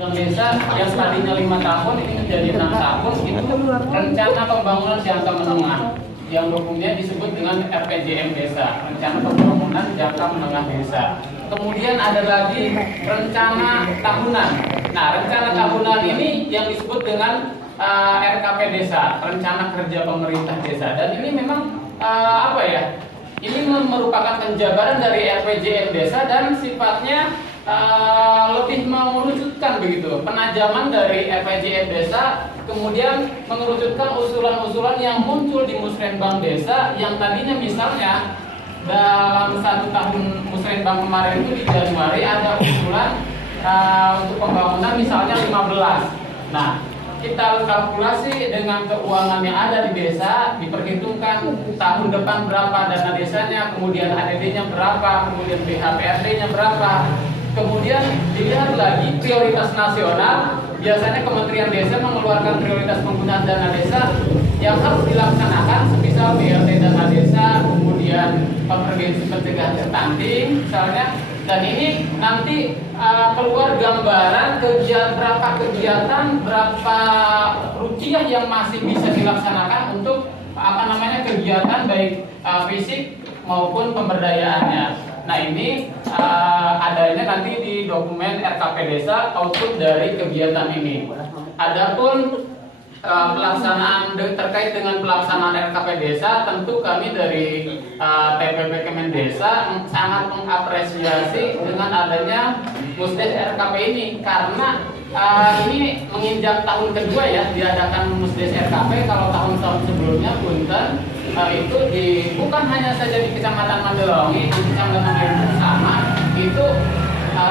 Undang Desa yang tadinya 5 tahun ini menjadi 6 tahun itu rencana pembangunan jangka menengah yang dokumennya disebut dengan RPJM Desa, rencana pembangunan jangka menengah desa. Kemudian ada lagi rencana tahunan. Nah, rencana tahunan ini yang disebut dengan RKP Desa, rencana kerja pemerintah desa. Dan ini memang ini merupakan penjabaran dari RPJM Desa dan sifatnya lebih mengerucutkan begitu, penajaman dari RPJM Desa, kemudian mengerucutkan usulan-usulan yang muncul di Musrenbang Desa yang tadinya misalnya dalam 1 tahun Musrenbang kemarin itu di Januari ada usulan untuk pembangunan misalnya 15. Nah, kita kalkulasi dengan keuangan yang ada di desa, diperhitungkan tahun depan berapa dana desanya, kemudian ADD-nya berapa, kemudian BHPRD-nya berapa. Kemudian dilihat lagi prioritas nasional. Biasanya Kementerian Desa mengeluarkan prioritas penggunaan dana desa yang harus dilaksanakan, semisal BLT dana desa, kemudian konvergensi pencegahan stunting misalnya. Dan ini nanti keluar gambaran berapa kegiatan, berapa rupiah yang masih bisa dilaksanakan untuk kegiatan baik fisik maupun pemberdayaannya. Nah, ini adanya nanti di dokumen RKP Desa output dari kegiatan ini. Adapun pelaksanaan terkait dengan pelaksanaan RKP Desa, tentu kami dari TPP Kemen Desa sangat mengapresiasi dengan adanya Musdes RKP ini, karena ini menginjak tahun kedua ya diadakan Musdes RKP. Kalau tahun-tahun sebelumnya punten itu bukan hanya saja di Kecamatan Manderongi, di Kecamatan Manderongi sama itu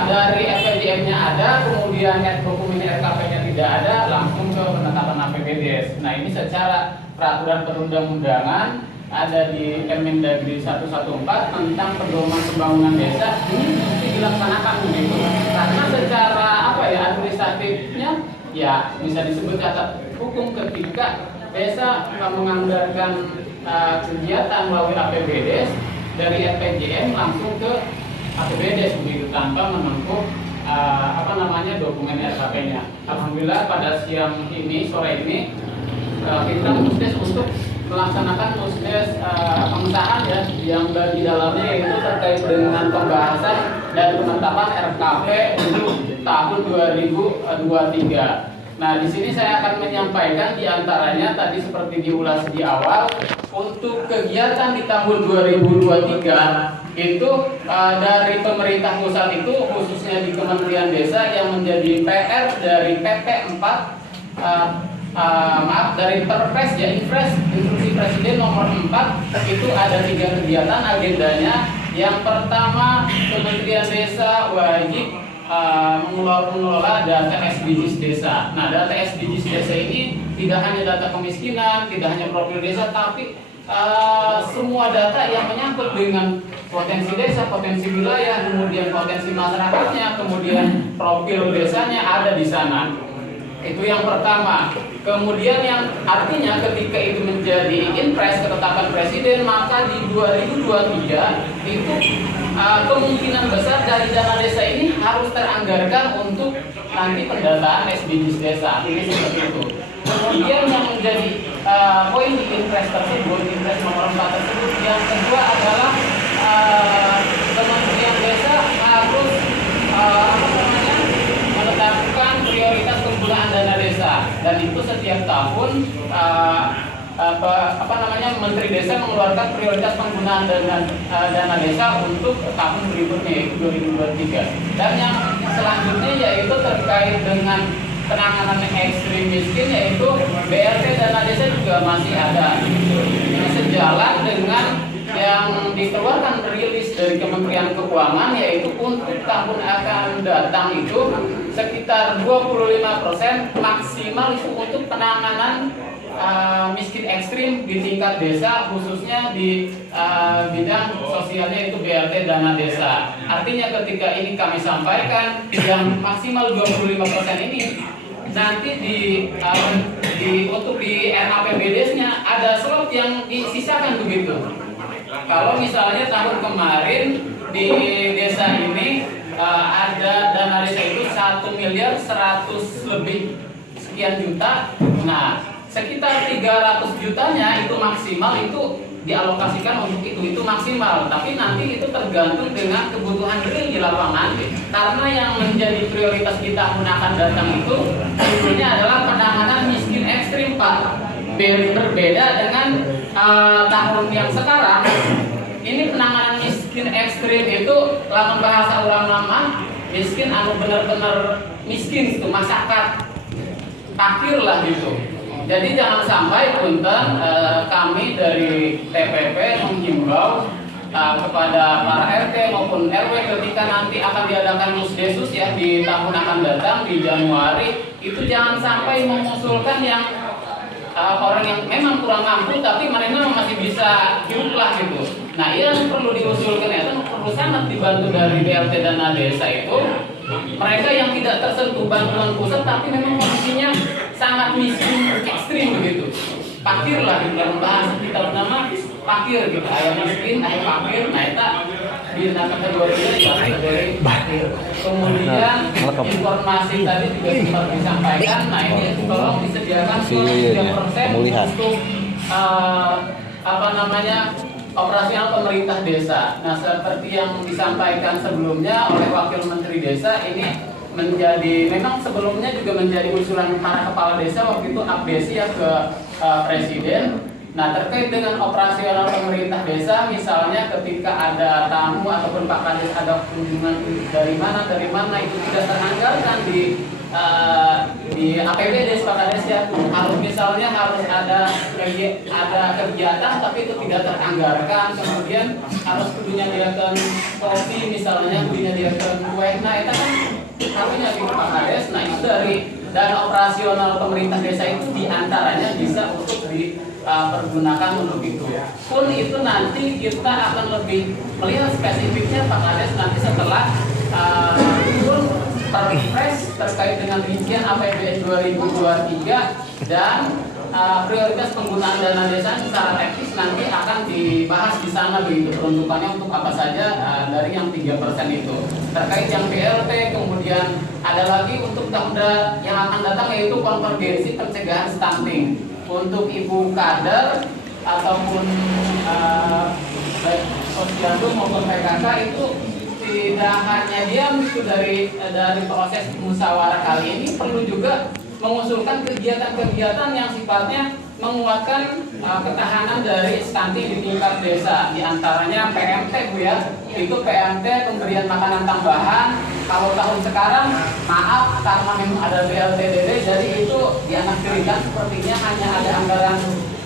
dari RPJM-nya ada, kemudian dokumen RKP-nya tidak ada, langsung ke penetapan APBDes. Nah, ini secara peraturan perundang-undangan ada di Kemendagri 114 tentang pedoman pembangunan desa, ini mesti dilaksanakan begitu. Karena secara administratifnya ya bisa disebut cacat hukum ketika desa menganggarkan kegiatan melalui APBDes dari RPJM langsung ke APBDes begitu tanpa menempuh dokumen RKP-nya. Alhamdulillah pada sore ini kita Musdes untuk melaksanakan Musdes pengesahan ya, yang di dalamnya itu terkait dengan pembahasan dan penetapan RKP untuk tahun 2023. Nah, di sini saya akan menyampaikan diantaranya tadi seperti diulas di awal, untuk kegiatan di tahun 2023 itu dari pemerintah pusat itu khususnya di Kementerian Desa yang menjadi PR dari PP 4 dari Perpres ya, Instruksi Presiden nomor 4 itu ada 3 kegiatan agendanya. Yang pertama, Kementerian Desa wajib mengelola data SDGs desa. Nah, data SDGs desa ini tidak hanya data kemiskinan, tidak hanya profil desa, tapi semua data yang menyangkut dengan potensi desa, potensi wilayah, kemudian potensi masyarakatnya, kemudian profil desanya ada di sana. Itu yang pertama. Kemudian yang artinya ketika itu menjadi impres ketetapan presiden, maka di 2023 itu kemungkinan besar dari dana desa ini harus teranggarkan untuk nanti pendataan SDGs desa. Ini seperti itu. Kemudian yang menjadi poin di impres tersebut, impres nomor 4 tersebut, yang kedua adalah Kementerian Desa harus menetapkan prioritas penggunaan dana desa, dan itu setiap tahun Menteri Desa mengeluarkan prioritas penggunaan dana desa untuk tahun berikutnya yaitu 2023. Dan yang selanjutnya yaitu terkait dengan penanganan ekstrim miskin, yaitu BLT dana desa juga masih ada. Ini sejalan dengan yang dikeluarkan rilis dari Kementerian Keuangan, yaitu untuk tahun akan datang itu sekitar 25% maksimal itu untuk penanganan miskin ekstrim di tingkat desa, khususnya di bidang sosialnya itu BLT dana desa. Artinya ketika ini kami sampaikan yang maksimal 25% ini nanti untuk di RAPBDes-nya ada slot yang disisakan begitu. Kalau misalnya tahun kemarin di desa ini ada dana desa itu 1.100 lebih sekian juta. Nah, sekitar 300 jutanya itu maksimal itu dialokasikan untuk itu maksimal. Tapi nanti itu tergantung dengan kebutuhan real di lapangan. Karena yang menjadi prioritas di tahun akan datang itu sebetulnya adalah penanganan miskin ekstrim, Pak. Berbeda dengan tahun yang sekarang. Ini penanganan miskin ekstrim itu lawan bahasa ulang lama miskin benar-benar miskin itu masyarakat fakir lah gitu. Jadi jangan sampai punten kami dari TPP menghimbau kepada para RT maupun RW ketika nanti akan diadakan musdesus ya di tahun akan datang di Januari, itu jangan sampai mengusulkan yang orang yang memang kurang mampu tapi mereka masih bisa hidup lah gitu. Nah, yang perlu diusulkan itu perlu sangat dibantu dari BLT dana desa itu mereka yang tidak tersentuh bantuan pusat tapi memang kondisinya sangat miskin ekstrim begitu. Fakir lah gitu, dalam bahasa kita nama fakir gitu, ayah miskin, ayah fakir. Nah, itu di kategorinya ya kategori fakir. Kemudian informasi tadi juga sempat disampaikan. Nah, ini tolong disediakan 3% untuk operasional pemerintah desa. Nah, seperti yang disampaikan sebelumnya oleh Wakil Menteri Desa, ini memang sebelumnya juga menjadi usulan para kepala desa waktu itu abdesi ya ke Presiden. Nah, terkait dengan operasional pemerintah desa, misalnya ketika ada tamu ataupun Pak Kades ada kunjungan dari mana itu tidak teranggarkan di APBD Pak Kades ya. Misalnya harus ada kegiatan tapi itu tidak teranggarkan, kemudian harus kudunya diakan kopi misalnya, kudunya diakan kue. Nah, itu kan harusnya di Pak Kades. Nah, itu dari dana operasional pemerintah desa itu diantaranya bisa untuk dipergunakan untuk itu. Pun itu nanti kita akan lebih melihat spesifiknya Pak Kades nanti setelah pun Perpres terkait dengan rincian APBN 2023 dan prioritas penggunaan dana desa secara teknis nanti akan dibahas di sana begitu, peruntukannya untuk apa saja dari yang 3% itu. Terkait yang BLT, kemudian ada lagi untuk tahun yang akan datang yaitu konvergensi pencegahan stunting untuk ibu kader ataupun baik posyandu maupun PKK itu tidak hanya diam itu dari proses musyawarah kali ini, perlu juga mengusulkan kegiatan-kegiatan yang sifatnya menguatkan ketahanan dari stunting di tingkat desa. Di antaranya PMT Bu ya, itu PMT pemberian makanan tambahan. Kalau tahun sekarang maaf karena memang ada BLTDD, jadi itu dianaktirikan sepertinya hanya ada anggaran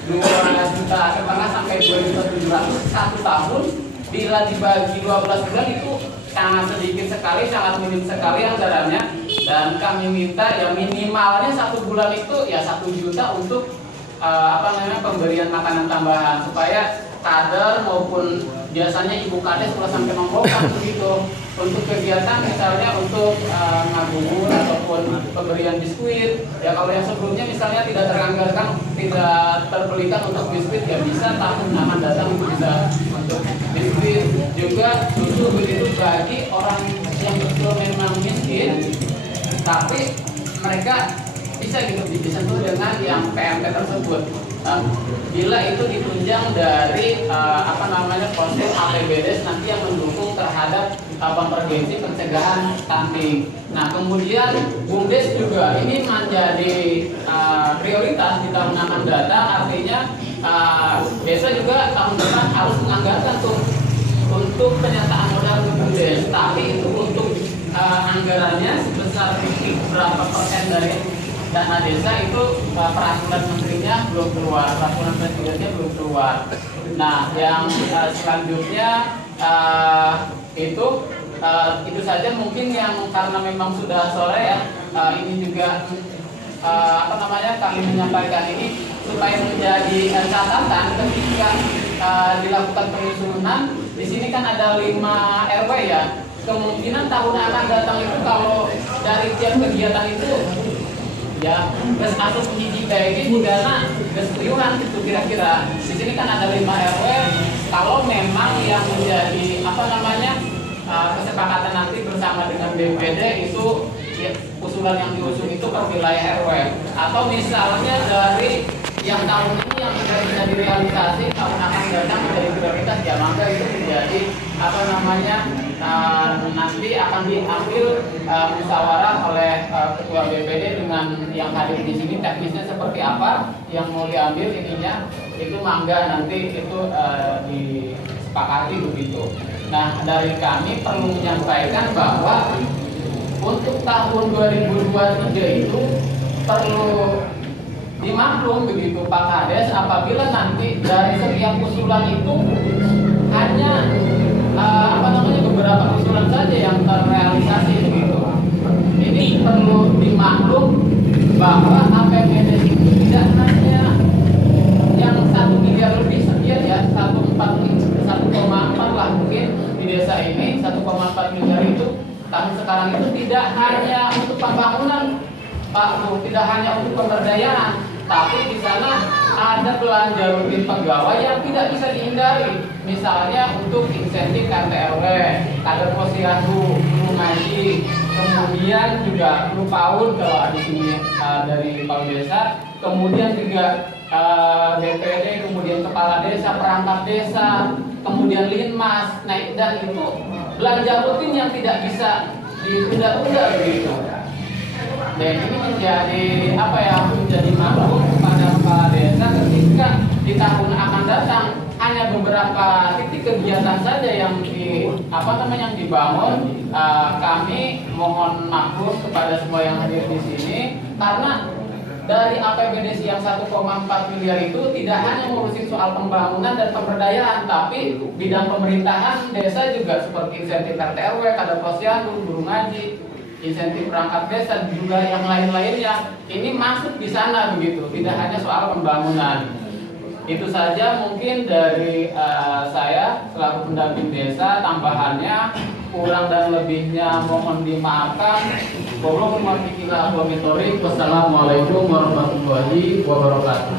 2,5 juta sampai 2.700.000 satu tahun. Bila dibagi 12 bulan itu sangat sedikit sekali, sangat minim sekali anggarannya. Dan kami minta ya minimalnya satu bulan itu ya 1 juta untuk pemberian makanan tambahan supaya kader maupun biasanya ibu kades kalau sampai membokang begitu untuk kegiatan misalnya untuk ngabuburit ataupun pemberian biskuit ya. Kalau yang sebelumnya misalnya tidak teranggarkan, tidak terbelikan untuk biskuit ya bisa tahun akan datang itu bisa untuk biskuit juga susu begitu bagi orang yang betul memang miskin tapi mereka bisa gitu disentuh dengan yang PMT tersebut. Bila itu ditunjang dari proses APBD nanti yang mendukung terhadap konvergensi pencegahan stunting. Nah, kemudian BUMDes juga ini menjadi prioritas di tahun akan datang, artinya desa juga tahun depan harus menganggarkan tuh untuk penyataan modal BUMDes, tapi itu untuk anggarannya sebesar berapa persen dari dana desa itu peraturan menterinya belum keluar, peraturan presidennya belum keluar. Nah, yang selanjutnya itu saja mungkin yang karena memang sudah sore ya, ini juga kami menyampaikan ini supaya menjadi catatan ketika dilakukan penyusunan. Di sini kan ada 5 RW ya. Kemungkinan tahun akan datang itu kalau dari tiap kegiatan itu ya terus atau hiji kayak ini dana keseriusan itu kira-kira. Di sini kan ada 5 RW. Kalau memang yang menjadi kesepakatan nanti bersama dengan BPD itu ya, usulan yang diusung itu per wilayah RW, atau misalnya dari yang tahun ini yang sudah bisa direalisasi tahun akan datang menjadi prioritas, ya maka itu menjadi apa namanya nanti akan diambil musyawarah oleh ketua BPD dengan yang hadir di sini, teknisnya seperti apa yang mau diambil ininya itu mangga nanti itu disepakati begitu. Nah, dari kami perlu menyampaikan bahwa untuk tahun 2023 itu perlu dimaklum begitu Pak Kades, apabila nanti dari setiap usulan itu hanya beberapa usulan saja yang terrealisasi begitu. Ini perlu dimaklum bahwa APBD itu tidak hanya yang 1 miliar lebih sekian ya, 1,4 lah mungkin di desa ini 1,4 miliar itu tahun sekarang itu tidak hanya untuk pembangunan Pak Bu, tidak hanya untuk pemberdayaan, tapi di sana ada belanja rutin pegawai yang tidak bisa dihindari. Misalnya untuk insentif RT/RW, kader posyandu, guru ngaji, kemudian juga guru PAUD kalau di sini dari PAUD desa, kemudian juga BPD, kemudian kepala desa, perangkat desa, kemudian linmas. Nah, dan itu belanja rutin yang tidak bisa ditunda-tunda begitu. Dan ini menjadi menjadi maklum kepada kepala desa ketika di tahun akan datang hanya beberapa titik kegiatan saja yang yang dibangun. Kami mohon maklum kepada semua yang hadir di sini karena dari APBD yang 1,4 miliar itu tidak hanya ngurusin soal pembangunan dan pemberdayaan, tapi bidang pemerintahan desa juga seperti insentif RT/RW, kader posyandu, guru ngaji, insentif perangkat desa, juga yang lain-lainnya ini masuk di sana begitu, tidak hanya soal pembangunan. Itu saja mungkin dari saya selaku pendamping desa. Tambahannya kurang dan lebihnya mohon dimaafkan. Wassalamualaikum warahmatullahi wabarakatuh.